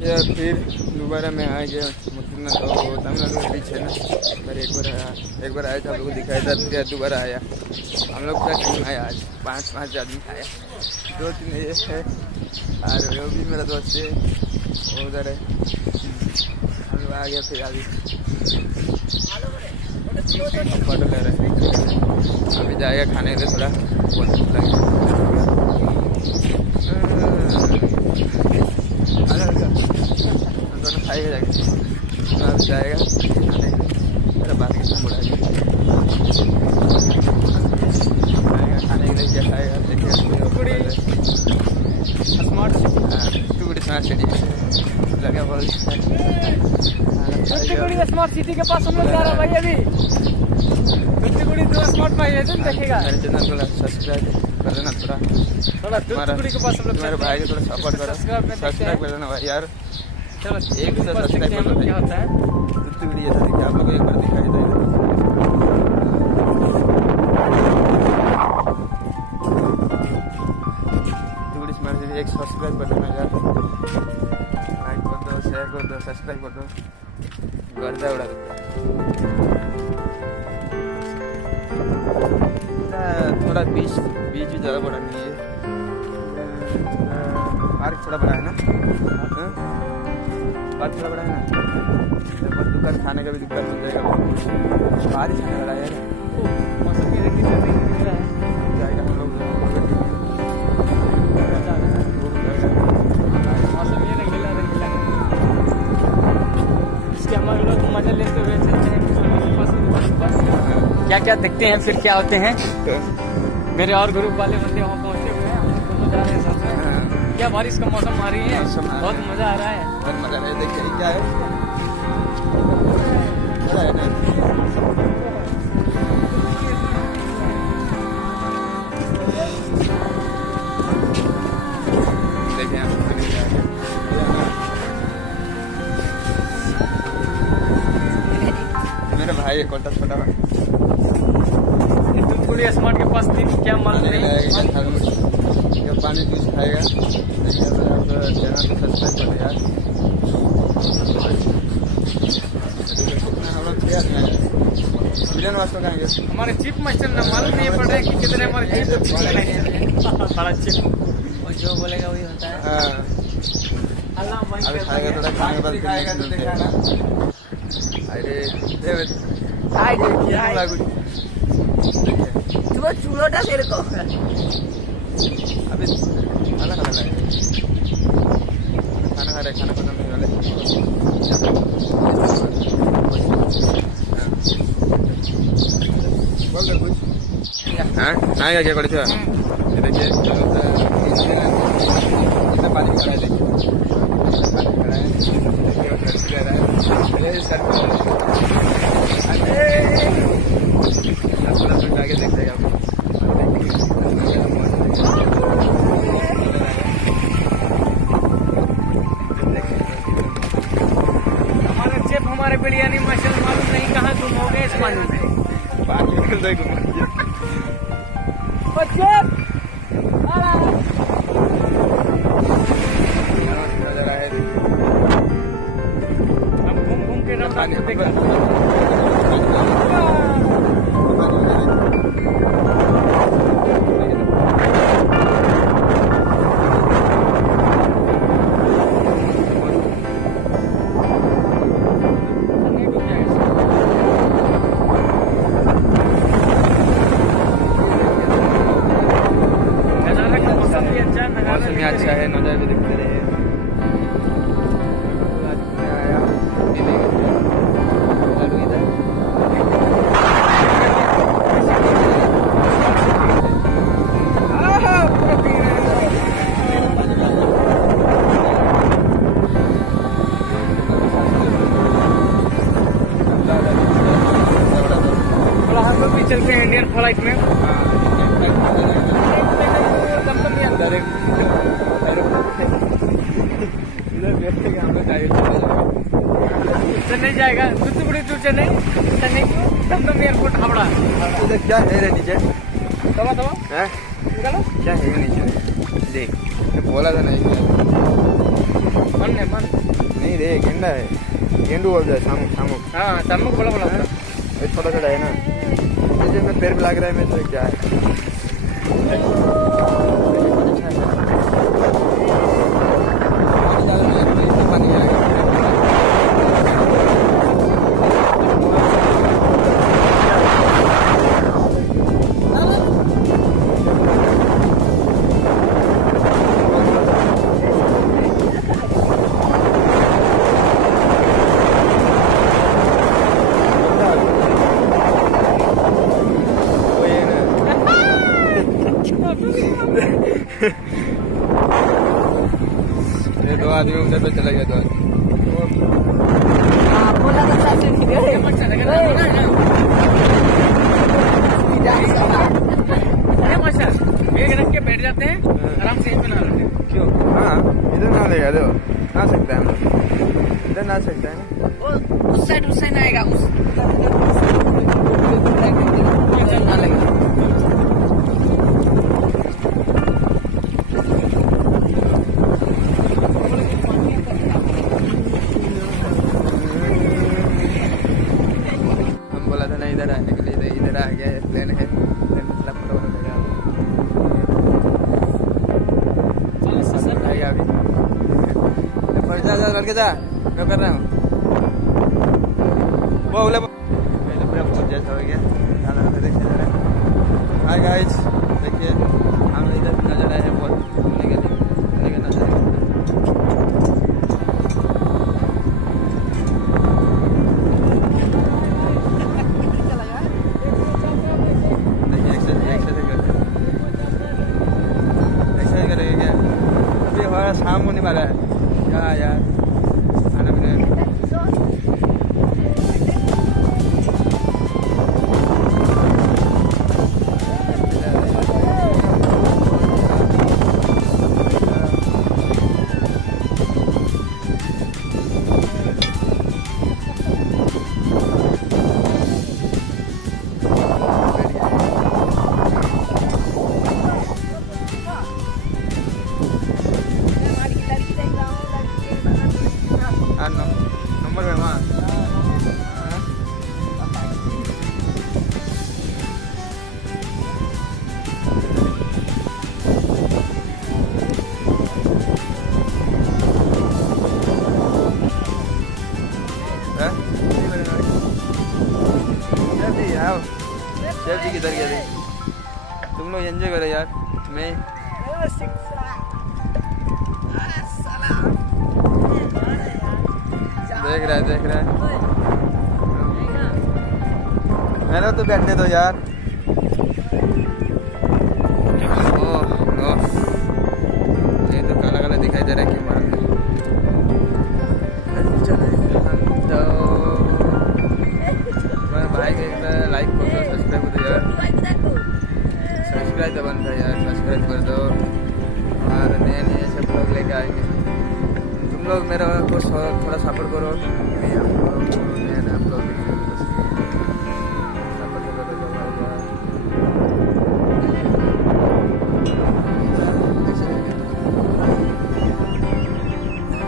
या फिर दोबारा मैं आ गया तमिलनाडु के पीछे ना। पर एक बार आया था, आप लोग को दिखाया था, फिर दोबारा आया। हम लोग पूरा टीम आया आज, 5 आदमी आया, 2-3 ये है और वो भी मेरा दोस्त है, वो उधर है। हम लोग आ गया फिर अभी फोटो ले रहे हैं। अभी जाएगा खाने के लिए, थोड़ा बहुत भूख लगी। दोनों खाएगा जाके, अभी जाएगा खाने। मेरा बात कितना बुरा है, खाने के लिए क्या खाएगा देखिए। स्मार्ट सिटी लगा बोल स्मार्ट सिटी के पास हम लोग जा रहे हैं भाई। अभी तो स्मार्ट भाई है, तुम देखेगा। मेरे चैनल को सब्सक्राइब कर देना, थोड़ा के पास हम लोग मेरे भाई को थोड़ा सपोर्ट करो, सब्सक्राइब कर देना भाई यार। चलो एक से सब्सक्राइब कर दो। क्या होता है दूसरी वीडियो देखिए, आप लोग को एक बार दिखाई दे। एक सब्सक्राइब कर देना यार, लाइक कर दो, शेयर कर दो, सब्सक्राइब कर दो, गर्दा उड़ा दो। थोड़ा बीच भी ज़्यादा बड़ा नहीं है, पार्क थोड़ा बड़ा है ना, पार्क थोड़ा बड़ा है ना, बस दुकान खाने का भी दिक्कत हो जाएगा। बारिश आने वाला है, मौसम की दिख रहा है, जाएगा हम लोग मौसम ये रंगीला इसके हमारे लोग मजा लेते हुए चलते हैं। क्या क्या देखते हैं, फिर क्या होते हैं। मेरे और ग्रुप वाले बंदे वहाँ पहुँचे हुए हैं, हम दोनों जा रहे हैं साथ में। क्या बारिश का मौसम आ रही है, बहुत मजा आ रहा है, बहुत मजा आ रहा है। देखिए क्या है, बड़ा है ना। मेरा भाई है कोटा छोटा भाई। तुमको स्मार्ट के पास थी क्या मालूम नहीं। पानी जूस खाएगा, चैनल को सब्सक्राइब कर यार। हम लोग मिलन वास्तव करेंगे। हमारे चीफ मास्टर ना मालूम नहीं पड़ रहा है कि कितने हमारे चीफ बड़ा चीफ, और जो बोलेगा वही होता है। अभी खाएगा, थोड़ा खाने के बाद खाएगा तो दिखाना। अरे चूलोटा तेरे को अभी खाना खाना लगे, खाना खा रहे, खाना खत्म होने वाले। बोल दे कुछ। हाँ आएगा क्या करते हो। देखिए कितना पानी खड़ा है, देखिए पानी खड़ा है, आगे देख रहे आप। हमारे चेप हमारे बिरयानी मास्टर मालूम नहीं कहाँ गुम हो गए इस पानी में। पानी निकल रहे घूम घूम के पानी मौसम अच्छा है, नजारे भी दिखते रहे। हम लोग भी चलते हैं इंडियन फ्लाइट में। चेन्नई जाएगा, दूसरी टू चेन्नई, चेन्नई दमदम एयरपोर्ट हावड़ा। इधर क्या है रे नीचे, दबा हैं क्या है नीचे, देख बोला था नहीं। मन है मन नहीं रे, गेंडा है, गेंडू बोलते हैं, शामुक शामुक। हाँ शामुक बोला बोला ये छोटा छोटा है ना, मुझे में पैर भी लग रहा है, मैं तो क्या है। पानी आएगा। ये दो आदमी उधर पे चला गया, दो आदमी। बैग रख के बैठ जाते हैं, आराम से इसमें नहा लेते हैं। क्यों? हाँ, इधर ना लेगा, दो नहा सकता है, इधर नहा सकता है ना। उस साइड आएगा, उस नहा लेगा। बोला था ना इधर आने के लिए, इधर आ गया, प्लेन है, अभी लड़के जा, मैं कर रहा हूँ वो बोले पूरा बहुत जैसा हो गया। देखिए जरा, हाय गाइस, देखिए हम इधर नजर आए हैं बहुत घूमने के लिए, नजर शाम होने वाला है क्या यार, खाना पीना नंबर में वहाँ शेफ जी किधर गए थे? तुम लोग एंजॉय करो यार, मैं देख रहा है मेरा तो बैठने दो यार। ओह नो, ये तो काला काला दिखाई दे रहा है, क्यों मालूम नहीं। तो भाई लाइक कर दो, सब्सक्राइब कर दो यार, सब्सक्राइब तो बनता है यार, सब्सक्राइब कर दो और नए नए सब लोग लेके आएंगे। तुम लोग मेरा को थोड़ा सपोर्ट करो, मैं आप लोग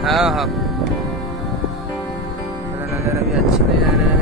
हाँ हाँ, मेरा नज़ारा भी अच्छी नहीं आ रहा है।